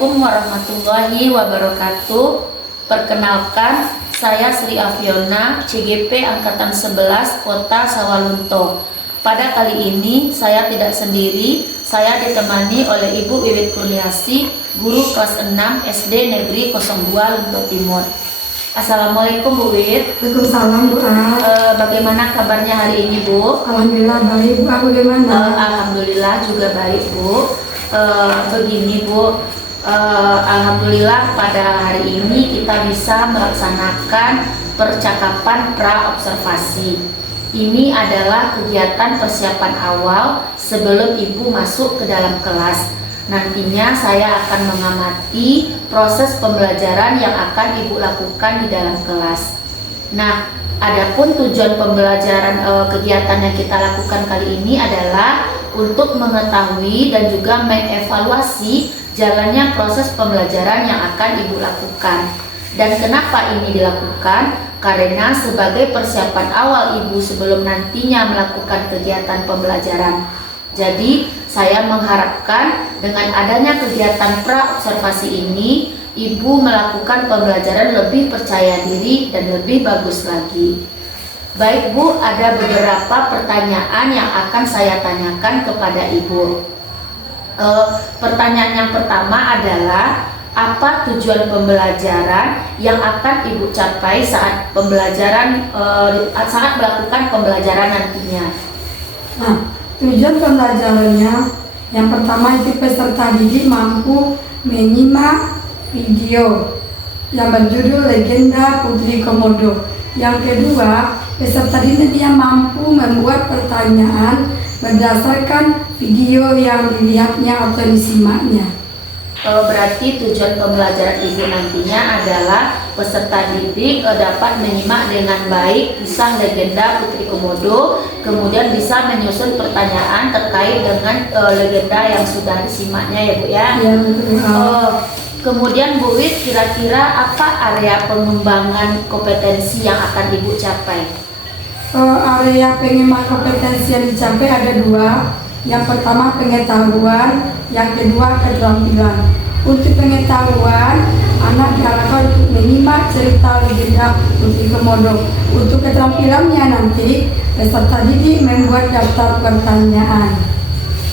Assalamualaikum warahmatullahi wabarakatuh. Perkenalkan, saya Sri Afiona, CGP Angkatan 11 Kota Sawalunto. Pada kali ini saya tidak sendiri, saya ditemani oleh Ibu Wiwit Kurniasi, guru kelas 6 SD Negeri 02 Lunto Timur. Assalamualaikum Bu Wit. Waalaikumsalam Bu A. Bagaimana kabarnya hari ini Bu? Alhamdulillah baik Bu A, bagaimana? Alhamdulillah juga baik Bu. Begini Bu, alhamdulillah pada hari ini kita bisa melaksanakan percakapan pra-observasi. Ini adalah kegiatan persiapan awal sebelum Ibu masuk ke dalam kelas. Nantinya saya akan mengamati proses pembelajaran yang akan Ibu lakukan di dalam kelas. Nah, adapun tujuan pembelajaran kegiatan yang kita lakukan kali ini adalah untuk mengetahui dan juga mengevaluasi jalannya proses pembelajaran yang akan Ibu lakukan. Dan kenapa ini dilakukan? Karena sebagai persiapan awal Ibu sebelum nantinya melakukan kegiatan pembelajaran. Jadi, saya mengharapkan dengan adanya kegiatan pra-observasi ini, Ibu melakukan pembelajaran lebih percaya diri dan lebih bagus lagi. Baik Bu, ada beberapa pertanyaan yang akan saya tanyakan kepada Ibu. Pertanyaan yang pertama adalah, apa tujuan pembelajaran yang akan Ibu capai saat pembelajaran saat melakukan pembelajaran nantinya? Nah, tujuan pembelajarannya yang pertama itu peserta didik mampu menyimak video yang berjudul Legenda Putri Komodo. Yang kedua, peserta didik yang mampu membuat pertanyaan berdasarkan video yang dilihatnya atau disimaknya. Berarti tujuan pembelajaran Ibu nantinya adalah peserta didik dapat menyimak dengan baik kisah legenda Putri Komodo, kemudian bisa menyusun pertanyaan terkait dengan legenda yang sudah disimaknya ya Bu ya. Iya betul. Kemudian Bu Wit, kira-kira apa area pengembangan kompetensi yang akan Ibu capai? Area pengembangan kompetensi yang dicapai ada dua. Yang pertama pengetahuan, yang kedua keterampilan. Untuk pengetahuan, anak diarahkan untuk menyimak cerita legenda Putri Komodo. Untuk keterampilannya nanti, peserta didik membuat daftar pertanyaan.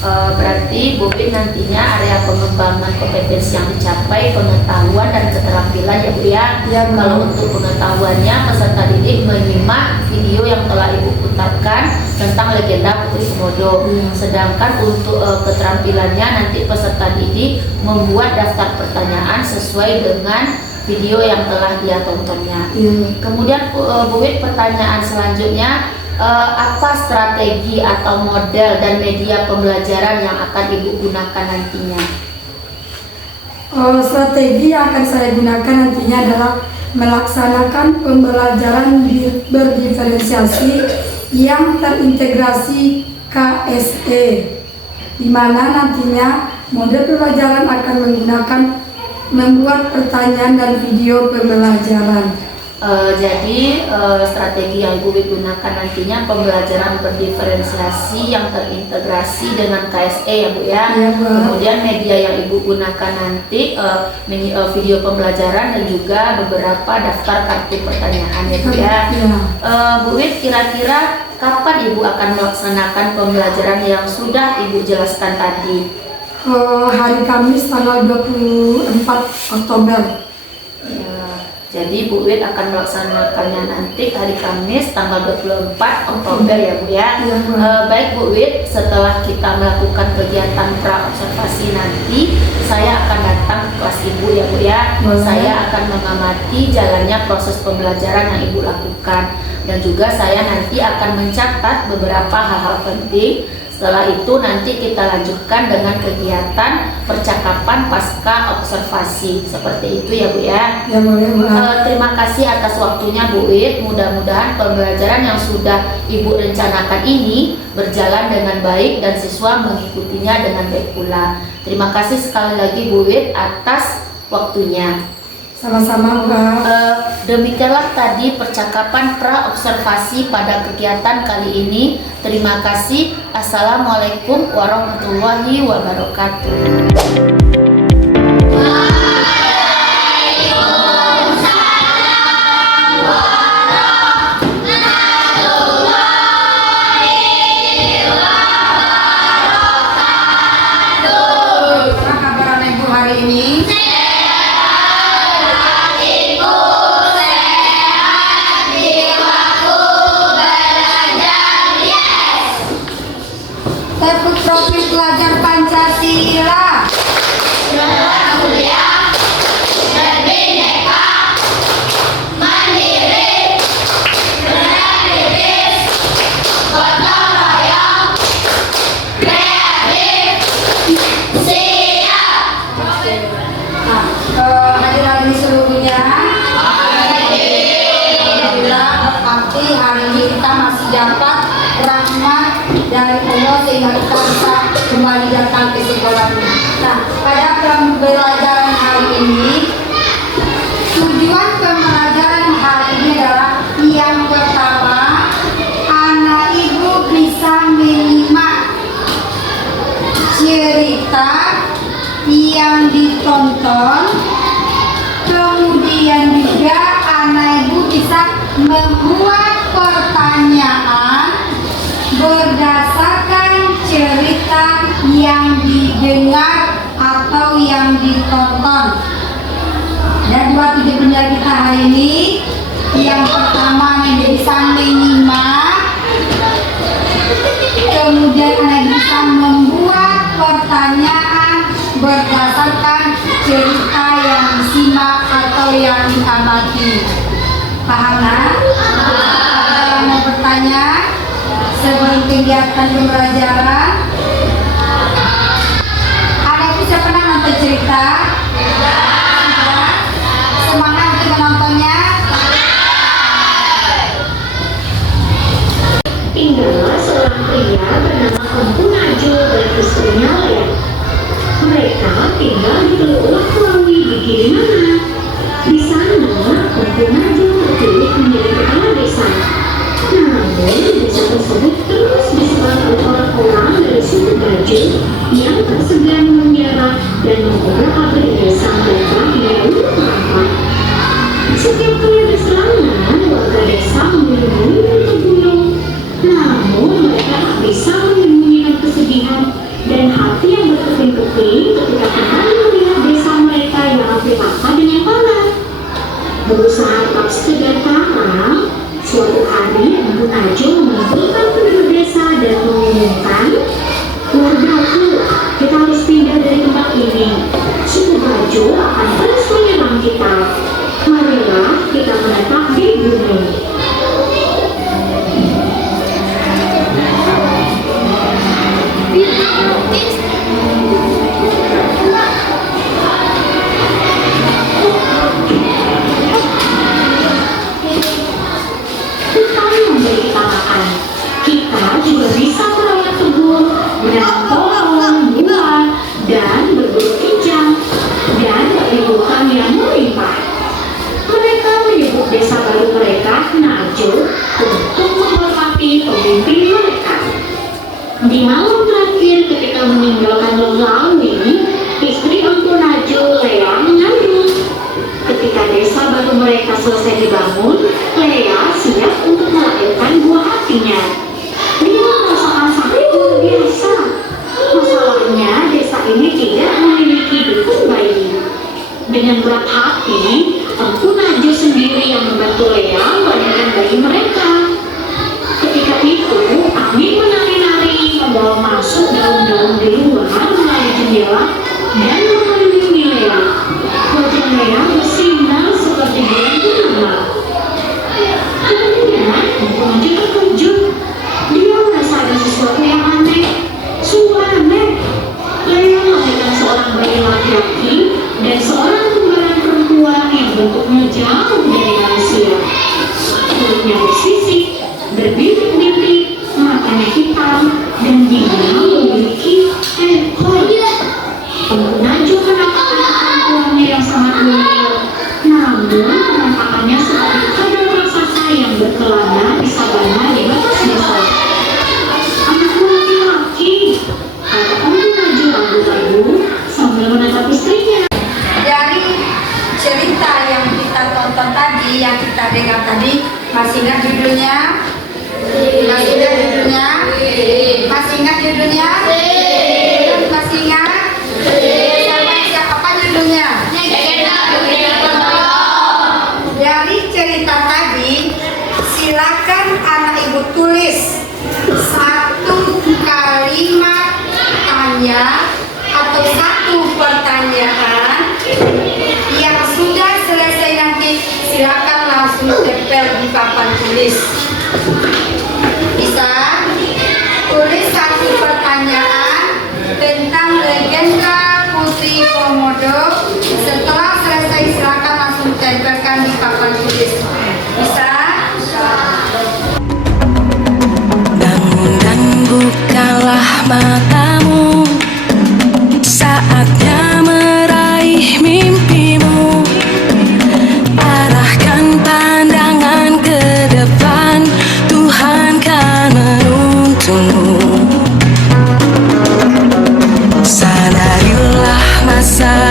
Berarti Bu Wit nantinya area pengembangan kompetensi yang dicapai pengetahuan dan keterampilan ya Bu ya. Ya, Bu. Kalau untuk pengetahuannya, peserta didik menyimak video yang telah Ibu putarkan tentang legenda Putri Komodo. Sedangkan untuk keterampilannya nanti peserta didik membuat daftar pertanyaan sesuai dengan video yang telah dia tontonnya. Kemudian Bu Wit, pertanyaan selanjutnya, apa strategi atau model dan media pembelajaran yang akan Ibu gunakan nantinya? Strategi yang akan saya gunakan nantinya adalah melaksanakan pembelajaran berdiferensiasi yang terintegrasi KSE, di mana nantinya model pembelajaran akan menggunakan membuat pertanyaan dan video pembelajaran. Jadi strategi yang Ibu gunakan nantinya pembelajaran berdiferensiasi yang terintegrasi dengan KSE ya Bu ya. Ya, Bu. Kemudian media yang Ibu gunakan nanti video pembelajaran dan juga beberapa daftar kartu pertanyaan ya Bu ya. Bu Wit, kira-kira kapan Ibu akan melaksanakan pembelajaran yang sudah Ibu jelaskan tadi? Hari Kamis tanggal 24 Oktober. Jadi Bu Wit akan melaksanakannya nanti hari Kamis tanggal 24 Oktober ya Bu ya. Baik Bu Wit, setelah kita melakukan kegiatan pra-observasi nanti, saya akan datang ke kelas Ibu ya Bu ya. Saya akan mengamati jalannya proses pembelajaran yang Ibu lakukan, dan juga saya nanti akan mencatat beberapa hal-hal penting. Setelah itu nanti kita lanjutkan dengan kegiatan percakapan pasca observasi. Seperti itu ya Bu ya. Ya boleh Bu. Terima kasih atas waktunya Bu Wit. Mudah-mudahan pembelajaran yang sudah Ibu rencanakan ini berjalan dengan baik dan siswa mengikutinya dengan baik pula. Terima kasih sekali lagi Bu Wit atas waktunya. Sama-sama Bu. Demikianlah tadi percakapan pra-observasi pada kegiatan kali ini. Terima kasih. Assalamualaikum warahmatullahi wabarakatuh. yang ditonton. Kemudian juga anak ibu bisa membuat pertanyaan berdasarkan cerita yang didengar atau yang ditonton. Dan dua tujuh benda kita hari ini, yang pertama menjadi bisa menyimak, kemudian anak bisa membuat pertanyaan berdasarkan cerita yang disimak atau yang diamati. Paham nak? Ada yang mau bertanya sebelum kegiatan pembelajaran? Ada yang bisa pernah nonton cerita? Semangat untuk menontonnya. Tinggallah seorang pria bernama Empu Najul dan istrinya Lea. Mereka tinggal di Teluk Lawi di Gilimanuk. Di sana, Empu Najul terpilih menjadi kepala desa. Namun, desa tersebut terus diserang oleh orang-orang dari suku Baju yang tak segan menyerang dan mengobrak abrik desa mereka hingga runtuh rapat. Setiap kali ada serangan, warga desa memilih ke gunung. Namun mereka tak bisa menyembunyikan kesedihan dan hati yang berkeping-keping ketika kembali melihat desa mereka yang hampir rata dengan tanah. Berusaha tetap sekedar karang, suatu hari Empu Najul mengumpulkan penduduk desa dan mengumumkan, "Wargaku, kita harus pindah dari tempat ini. Suku Baju akan terus menyerang kita. Marilah kita menetap di gunung." Hutan memberi kita makan. Kita juga bisa merawat kebun, menanam pohon, buah, dan berburu kijang, dan menimbulkan yang melimpah. Mereka menyebut desa baru mereka Najul untuk menghormati pemimpin mereka. Di malam terakhir ketika meninggalkan Lawi, istri Empu Najul, Lea, mengandung. Ketika desa baru mereka selesai dibangun, Lea siap untuk melahirkan buah hatinya. Dia merasakan sakit luar biasa. Masalahnya, desa ini tidak memiliki dukun bayi. Dengan berat hati, Empu Najul sendiri yang membantu Lea melahirkan bayi mereka. Ketika itu, angin menari-nari membawa masuk daun-daun di luar melalui jendela dan mengelilingi Lea. Wajah Lea bersinar seperti bulan purnama. Kemudian, Empu Najul terkejut. Dia merasa ada sesuatu yang aneh. Sungguh aneh. Lea melahirkan seorang bayi laki-laki dan seorang kembaran perempuan yang bentuknya jauh dari manusia. Kulitnya bersisik, berbintik-bintik, matanya hitam, dan dia memiliki ekor. Empu Najul menampakkan perempuannya yang sangat mungil, namun penampakannya seperti kadal raksasa yang berkelana di sabana di batas desa. "Anakku laki-laki," kata Empu Najul ragu-ragu sambil menatap istrinya. Dari cerita yang kita tonton tadi, yang kita dengar tadi, masih ingat judulnya? Masih ingat judulnya? Masih ingat judulnya? Masih ingat? Apa judulnya? Dari cerita tadi, silakan anak ibu tulis satu kalimat tanya atau satu pertanyaan. Yang sudah selesai nanti silakan langsung tempel di papan tulis. Bisa tulis satu pertanyaan tentang legenda Putri Komodo. Setelah selesai silakan langsung tempelkan di papan tulis. Bisa? Bangun dan bukalah matamu, saatnya meraih mimpimu. Arahkan pandangan ke depan, Tuhan kan menuntunmu. Sadarilah masa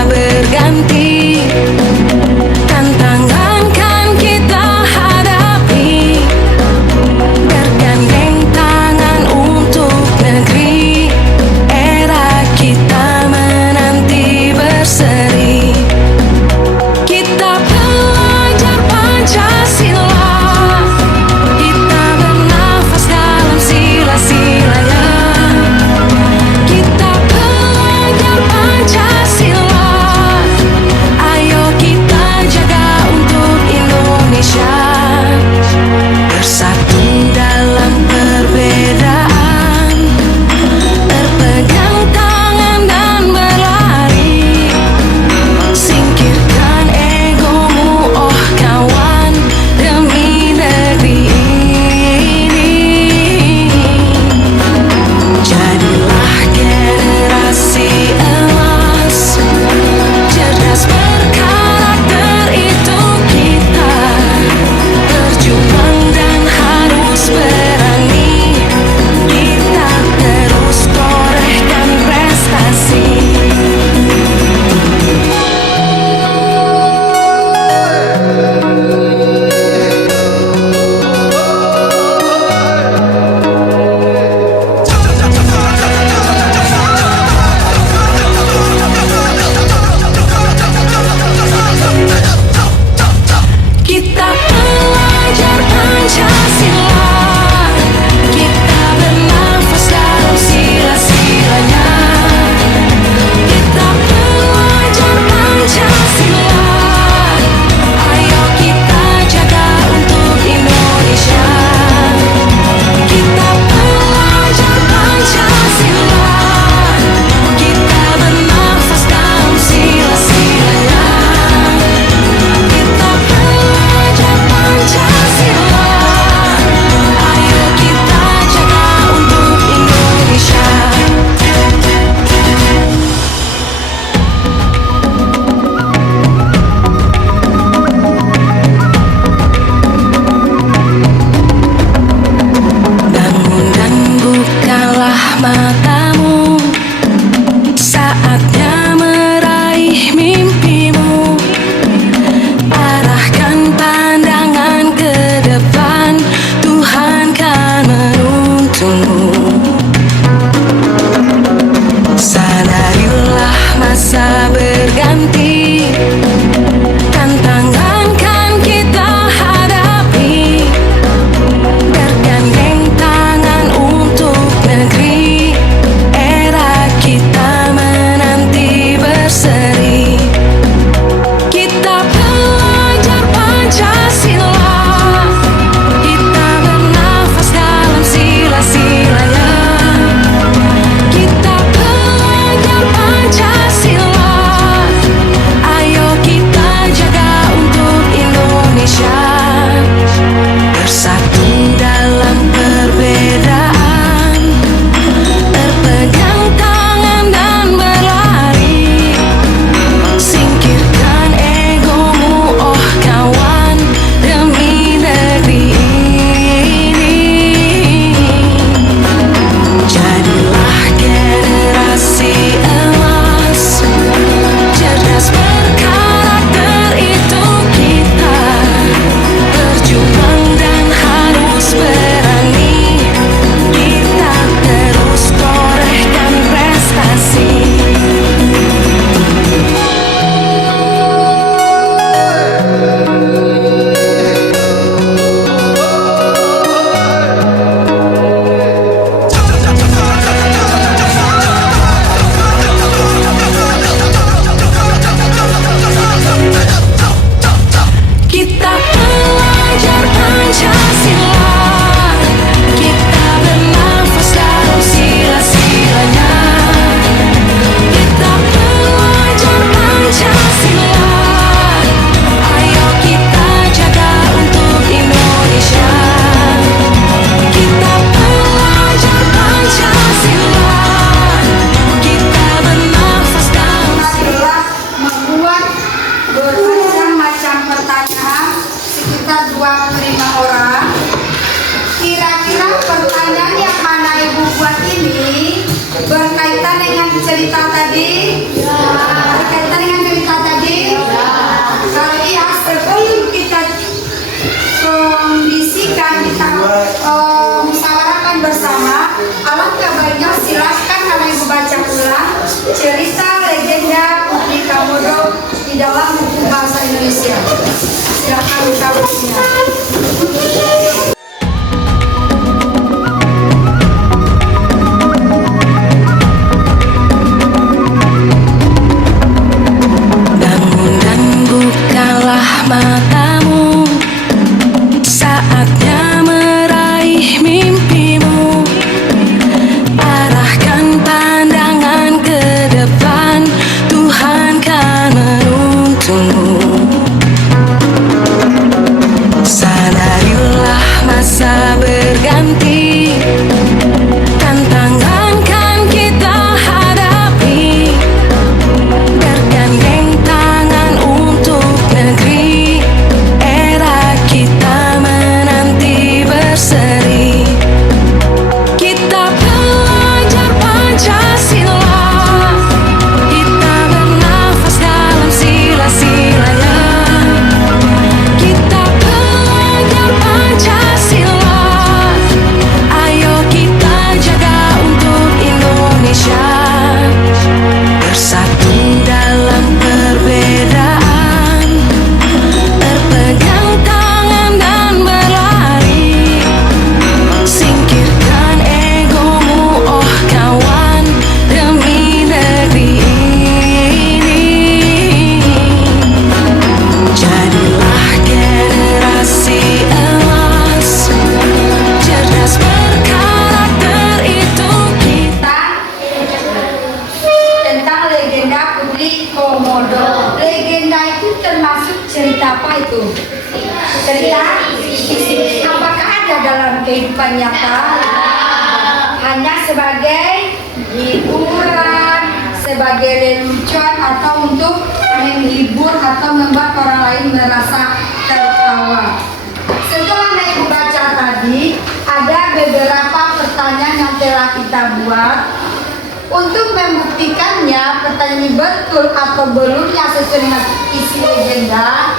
25 orang. Kira-kira pertanyaan yang mana Ibu buat ini berkaitan dengan cerita tadi? Berkaitan dengan cerita tadi? Kalau iya, sebelum kita kondisikan, kita musyawarahkan bersama, alangkah baiknya silahkan kalau Ibu baca ulang cerita legenda Putri Komodo di dalam buku bahasa Indonesia. Silahkan kita baca. Bangun dan bukalah matamu, saatnya meraih mimpimu. Arahkan pandangan ke depan, Tuhan kan menuntunmu. Sadarilah masa berganti, tantangan kan kita hadapi. Bergandeng tangan untuk negeri, era kita menanti berseri. Kita belajar Pancasila, kita bernafas dalam sila-silanya. Kita belajar Pancasila, ayo kita jaga untuk Indonesia. Bersatu dalam perbedaan, berpegang tangan dan berlari. Singkirkan egomu, oh kawan, demi negeri ini. Jadilah generasi emas, cerdas berkarakter, itu kita. Tentang legenda Putri Komodo. Legenda itu termasuk cerita apa itu? Cerita? Apakah ada dalam kehidupan nyata? Hanya sebagai hiburan, sebagai lelucon, atau untuk menghibur atau membuat orang lain merasa tertawa. Setelah Ibu baca tadi, ada beberapa pertanyaan yang telah kita buat. Untuk membuktikannya pertanyaan ini betul atau belumnya sesuai dengan isi legenda,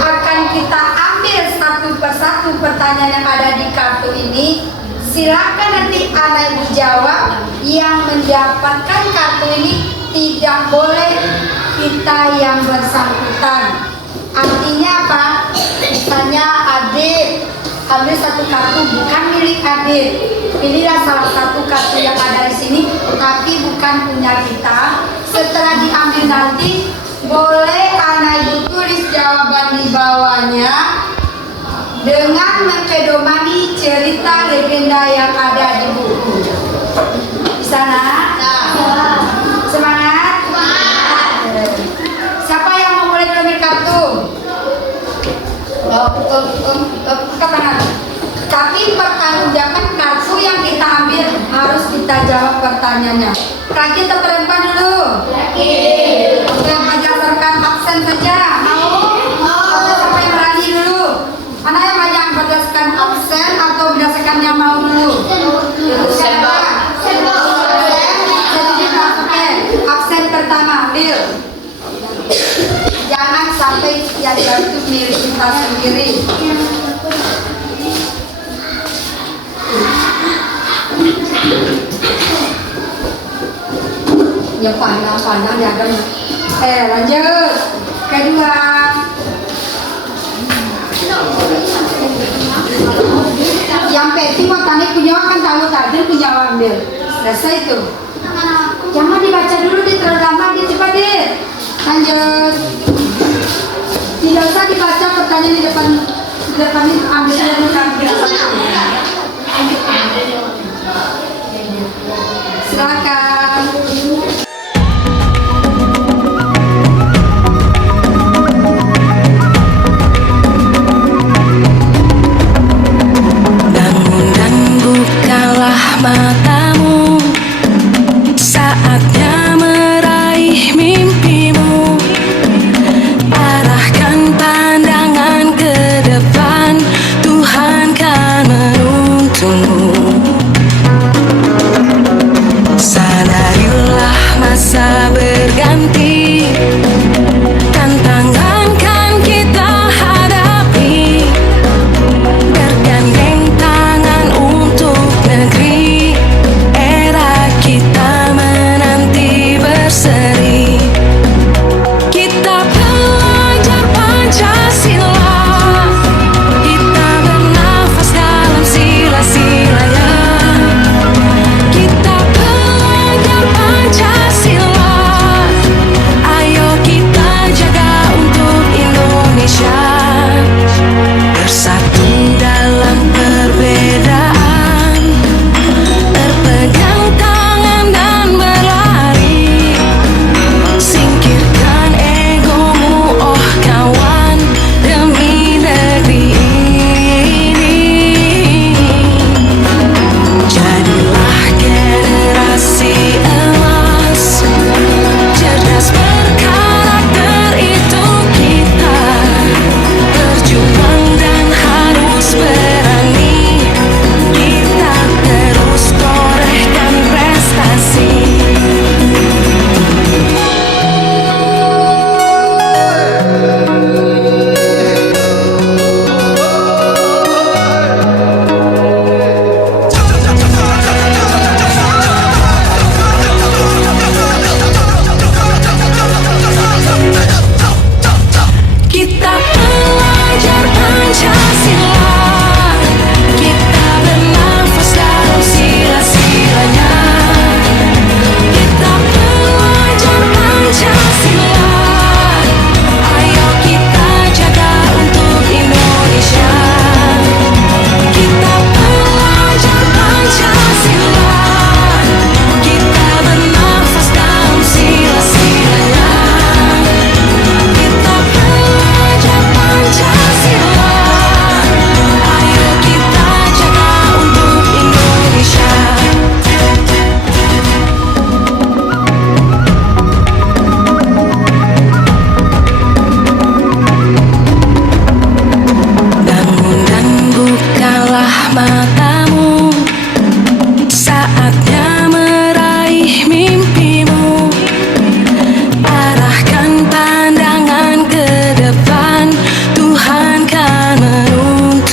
akan kita ambil satu persatu pertanyaan yang ada di kartu ini. Silakan nanti anak Ibu jawab. Yang mendapatkan kartu ini tidak boleh kita yang bersangkutan. Artinya apa? Misalnya adik ambil satu kartu bukan milik adik, pilihlah salah satu kartu yang ada di sini tapi bukan punya kita. Setelah diambil nanti boleh anak Ibu tulis jawaban di bawahnya dengan mempedomani cerita legenda yang ada di buku. Di sana? Semangat? Siapa yang mau mulai ambil kartu? Tangan. Tapi pertanggungjawaban kartu yang kita ambil harus kita jawab pertanyaannya. Kaki terperempat dulu. Oke, berdasarkan absen saja. Mau? Oke, siapa yang berani dulu? Mana yang banyak berdasarkan absen atau berdasarkan yang mau dulu? Siapa? Oke, absen pertama ambil. Jangan sampai yang itu milik kita sendiri. Ya pandang ya kan. Lanjut. Kedua. Yang peti mau tanya punya kan tahu tadi punya ambil. Selesai itu. Jangan dibaca dulu di terlama di cepat deh. Lanjut. Tidak usah dibaca pertanyaan di depan ini ambil dulu kami. Silakan. Bangun dan bukalah matamu, saatnya meraih mimpimu. Arahkan pandangan ke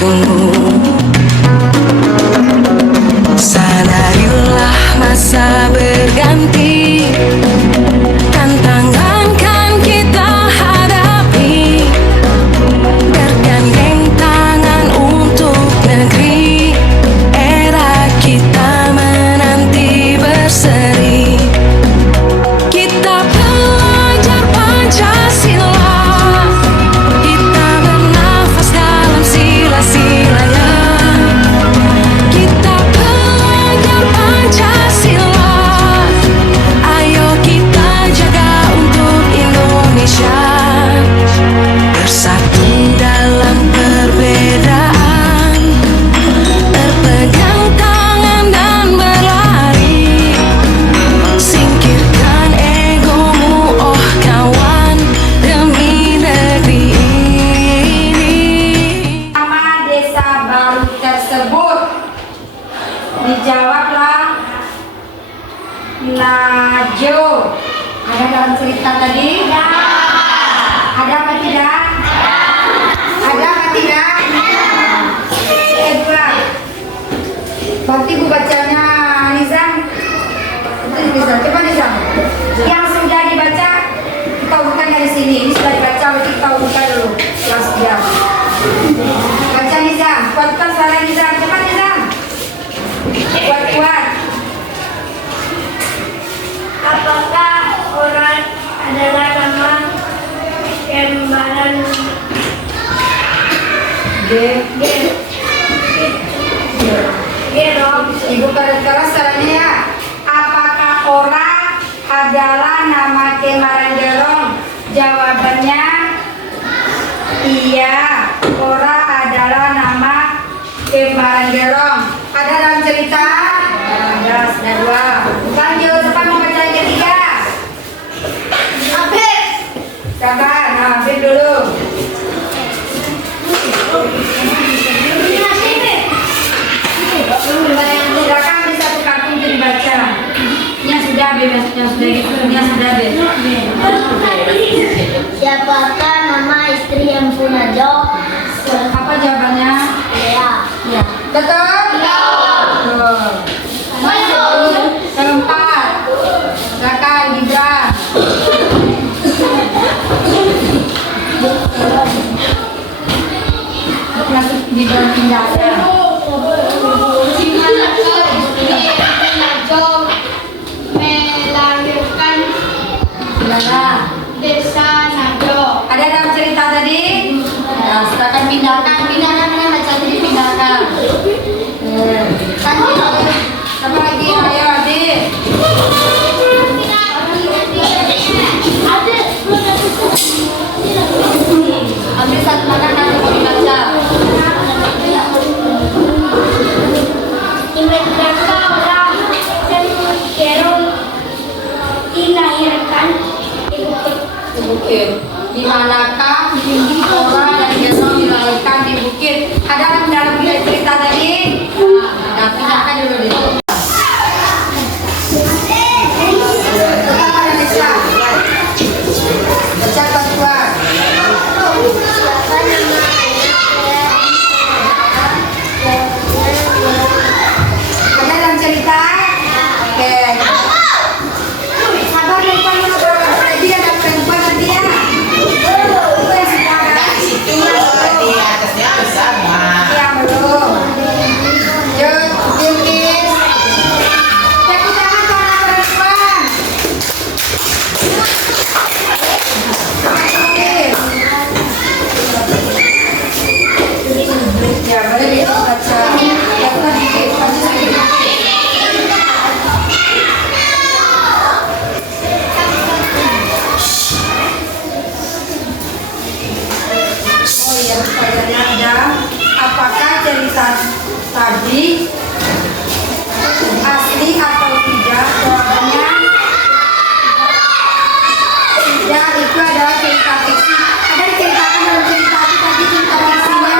tunggu. Sadarilah masa berganti, tantangan kan kita hadapi, bergandeng tangan untuk negeri, era kita menanti berseri. Kita belajar Pancasila, kita bernafas dalam sila-silanya. Kita belajar Pancasila, ayo kita jaga untuk Indonesia. Bersatu dalam perbedaan, berpegang tangan dan berlari. Singkirkan egomu oh kawan, demi negeri ini. Nama desa baru tersebut dijawablah Najo. Ada dalam cerita tadi? Ya. Ada apa tidak? Ada apa tidak? Kedua. Berarti bu bacanya Nizam. Nizam, coba Nizam. Yang sudah dibaca kita bukan dari sini. Ini sudah dibaca, berarti kita buka dulu. Yang sudah. Baca Nizam, kuatkan suara Nizam, cepat Nizam. Kuat. Apakah orang adalah nama kembaran Gerong? Ibu keras caranya ya. Apakah orang adalah nama kembaran Gerong? Jawabannya iya. Orang adalah nama kembaran Gerong. Ada dalam cerita? Ada, sudah dua. Lanjut, siapa mau baca yang ketiga? Abid. Sabar, Abid dulu. Silakan di satu kartun itu dibaca. Yang sudah bebas, yang sudah bebas. Siapakah nama istri yang punya jok? Apa jawabannya? Ya. Ya. Betul? Ya. Betul. Keempat. Silakan Gibran. Langsung Gibran pindah. Melahirkan Gimana? desa Najo. Ada dalam cerita tadi? Nah, silakan pindahkan baca tadi pindahkan. Sama lagi, ayo adik. Ambil satu makanan yang mau dibaca. Dimana orang Gerong dilahirkan di bukit? Di bukit. Di manakah orang dan Gerong dilahirkan di bukit? Ada dalam cerita tadi? Nah, pindahkan dulu deh. Baca kuat-kuat. Ada dalam cerita? Oke. Sabar perempuan dulu, tadi ada perempuan tadi ya. Itu yang sudah ada. Di atasnya sama. Yang belum. Yuk, Bilkis. Tepuk tangan untuk anak perempuan. Ya, boleh dibaca. Lihatlah dikit, baca sedikit. Oh iya, pertanyaannya ada. Apakah cerita tadi asli atau tidak? Jawabannya tidak, itu adalah cerita fiksi. Ada diceritakan dalam cerita itu tadi cerita fiksinya.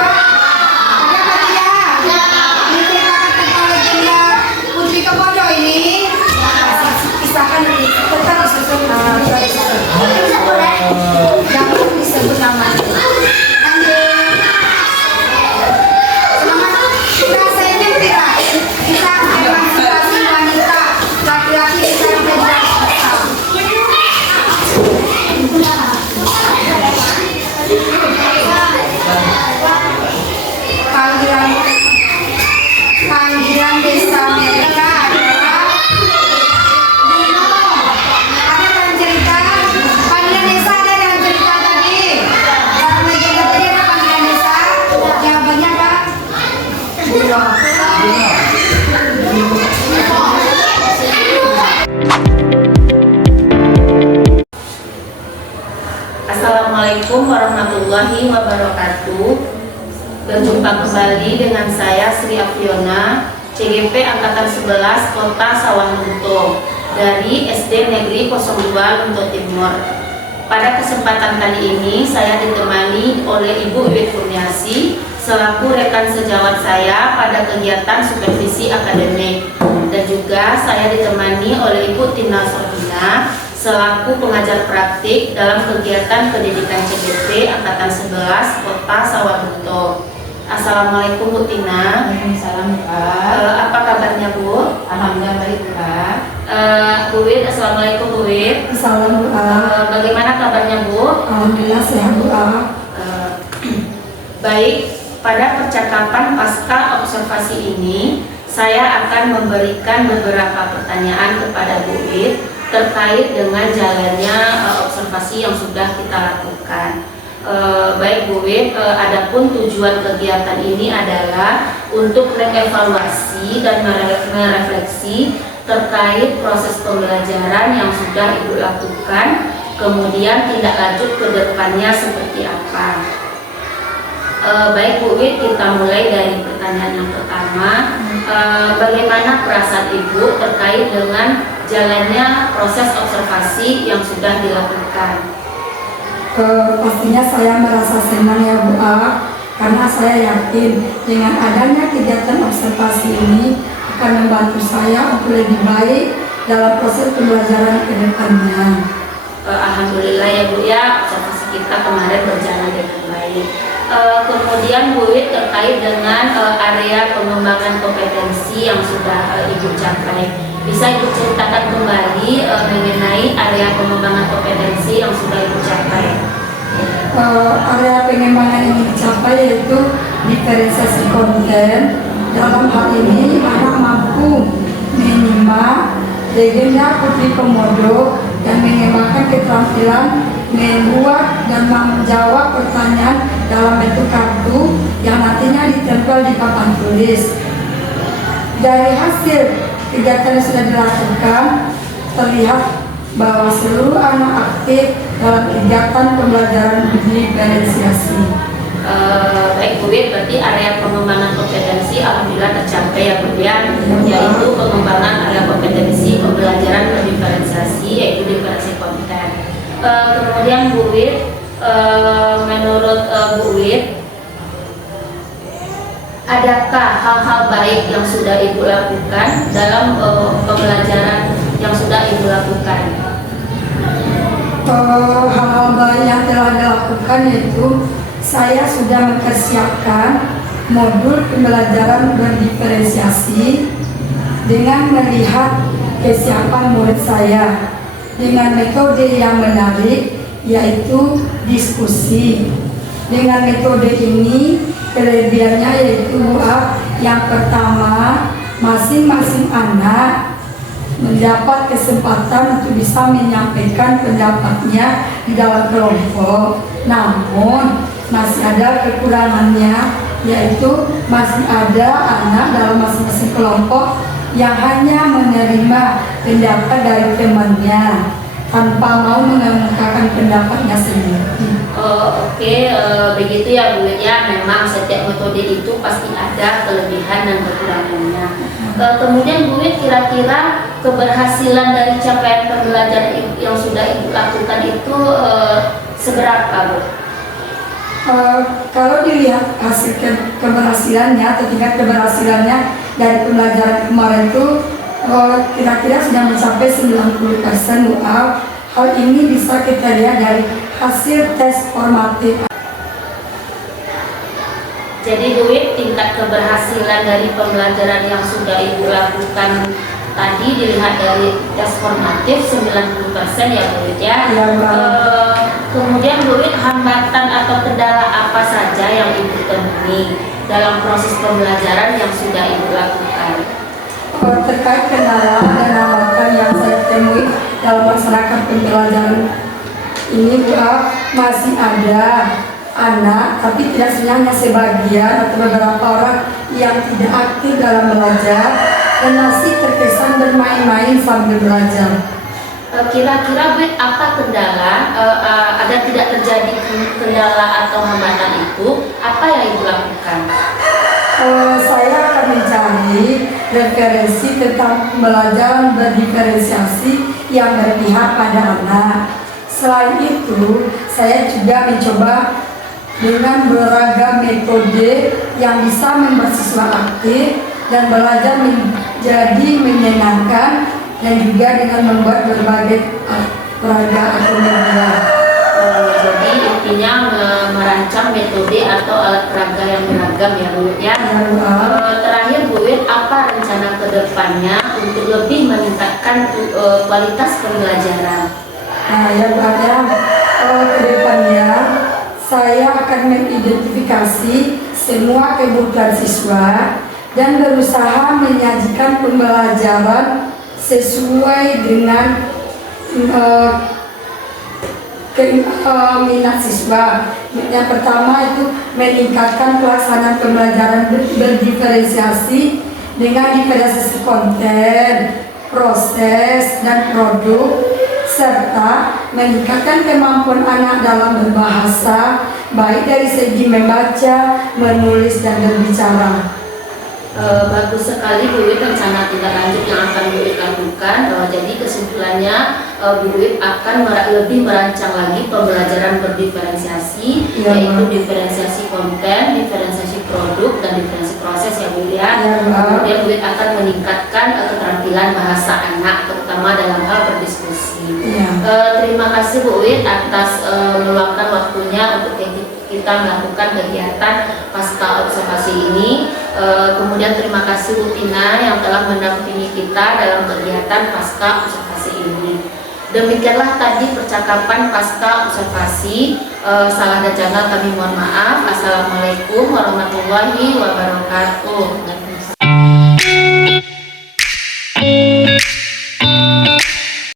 Ada apa tidak? Diceritakan tentang legenda Putri Komodo ini. Kisahkan tetap disusun. Jangan disebut namanya. Lanjut. warahmatullahi wabarakatuh. Berjumpa kembali dengan saya Sri Afiona, CGP Angkatan 11 Kota Sawalunto dari SD Negeri 02 Lunto Timur. Pada kesempatan kali ini saya ditemani oleh Ibu Wiwit Kurniasi selaku rekan sejawat saya pada kegiatan supervisi akademik, dan juga saya ditemani oleh Ibu Tina Sorhina selaku pengajar praktik dalam kegiatan pendidikan CGP Angkatan 11 Kota Sawalunto. Assalamualaikum Bu Tina. Waalaikumsalam, Pak. Apa kabarnya Bu? Alhamdulillah baik, Pak. Bu Wit, Assalamualaikum Bu Wit. Salam doa. Bagaimana kabarnya Bu? Alhamdulillah sehat doa. Baik, pada percakapan pasca observasi ini saya akan memberikan beberapa pertanyaan kepada Bu Wit terkait dengan jalannya observasi yang sudah kita lakukan. Baik Bu Wit, adapun tujuan kegiatan ini adalah untuk mengevaluasi dan merefleksi terkait proses pembelajaran yang sudah Ibu lakukan, kemudian tindak lanjut ke depannya seperti apa. Baik Bu Wit, kita mulai dari pertanyaan yang pertama. Bagaimana perasaan Ibu terkait dengan jalannya proses observasi yang sudah dilakukan? Pastinya saya merasa senang ya Bu A, karena saya yakin dengan adanya kegiatan observasi ini akan membantu saya untuk lebih baik dalam proses pembelajaran ke depannya. Alhamdulillah ya Bu ya, observasi kita kemarin berjalan dengan baik. Kemudian Bu Wit, terkait dengan area pengembangan kompetensi yang sudah Ibu capai, bisa Ibu ceritakan kembali mengenai area pengembangan kompetensi yang sudah Ibu capai? Area pengembangan yang dicapai yaitu diferensiasi konten. Dalam hal ini anak mampu menyimak legenda Putri Komodo dan mengembangkan keterampilan membuat dan menjawab pertanyaan dalam bentuk kartu yang nantinya ditempel di papan tulis. Dari hasil kegiatan yang sudah dilakukan, terlihat bahwa seluruh anak aktif dalam kegiatan pembelajaran diferensiasi. Baik Bu Wit, berarti area pengembangan kompetensi alhamdulillah tercapai ya Bu ya, yaitu pengembangan area kompetensi pembelajaran berdiferensiasi, yaitu diferensi konten. Kemudian Bu Wit, menurut Bu Wit, adakah hal-hal baik yang sudah Ibu lakukan dalam pembelajaran yang sudah Ibu lakukan? Hal-hal baik yang telah dilakukan yaitu saya sudah mempersiapkan modul pembelajaran berdiferensiasi dengan melihat kesiapan murid saya dengan metode yang menarik yaitu diskusi. Dengan metode ini kelebihannya yaitu yang pertama, masing-masing anak mendapat kesempatan untuk bisa menyampaikan pendapatnya di dalam kelompok. Namun masih ada kekurangannya, yaitu masih ada anak dalam masing-masing kelompok yang hanya menerima pendapat dari temannya tanpa mau mengemukakan pendapatnya sendiri. Oke, begitu ya Bu ya. Memang setiap metode itu pasti ada kelebihan dan kekurangannya. Kemudian Bu Wit, kira-kira keberhasilan dari capaian pembelajaran yang sudah Ibu lakukan itu seberapa Bu? Kalau dilihat hasil keberhasilannya atau tingkat keberhasilannya dari pembelajaran kemarin itu kira-kira sudah mencapai 90% Bu A. Hal ini bisa kita lihat dari hasil tes formatif. Jadi Bu Wit, tingkat keberhasilan dari pembelajaran yang sudah Ibu lakukan tadi dilihat dari tes formatif 90% ya Bu Wit ya. Kemudian Bu Wit, hambatan atau kendala apa saja yang Ibu temui dalam proses pembelajaran yang sudah Ibu lakukan? Terkait kendala dan hambatan yang saya temui dalam masyarakat pembelajaran ini Bu A, masih ada anak, tapi tidak hanya sebagian atau beberapa orang yang tidak aktif dalam belajar dan masih terkesan bermain-main sambil belajar. Kira-kira Bu, apa kendala agar tidak terjadi kendala atau hambatan itu? Apa yang Ibu lakukan? Saya akan mencari referensi tentang pembelajaran berdiferensiasi yang berpihak pada anak. Selain itu, saya juga mencoba dengan beragam metode yang bisa membuat siswa aktif dan belajar menjadi menyenangkan, dan juga dengan membuat berbagai peraga atau media. Jadi intinya merancang metode atau alat peraga yang beragam ya Bu ya. Terakhir Bu, apa rencana kedepannya untuk lebih meningkatkan kualitas pembelajaran? Nah, yang ada kedepannya saya akan mengidentifikasi semua kebutuhan siswa dan berusaha menyajikan pembelajaran sesuai dengan minat siswa. Yang pertama itu meningkatkan pelaksanaan pembelajaran berdiferensiasi dengan diferensiasi konten, proses, dan produk, serta meningkatkan kemampuan anak dalam berbahasa, baik dari segi membaca, menulis, dan berbicara. Bagus sekali Bu Wit rencana tindak lanjut yang akan Bu Wit lakukan. Jadi kesimpulannya Bu Wit akan lebih merancang lagi pembelajaran berdiferensiasi, yaitu diferensiasi konten, diferensiasi produk, dan diferensiasi proses ya Bu ya. Kemudian Bu Wit akan meningkatkan keterampilan bahasa anak, terutama dalam hal berdiskusi. Terima kasih Bu Wit atas meluangkan waktunya untuk kita melakukan kegiatan pasca observasi ini. Kemudian terima kasih Bu Tina yang telah mendampingi kita dalam kegiatan pasca observasi ini. Demikianlah tadi percakapan pasca observasi. Salah dan janggal kami mohon maaf. Assalamualaikum warahmatullahi wabarakatuh.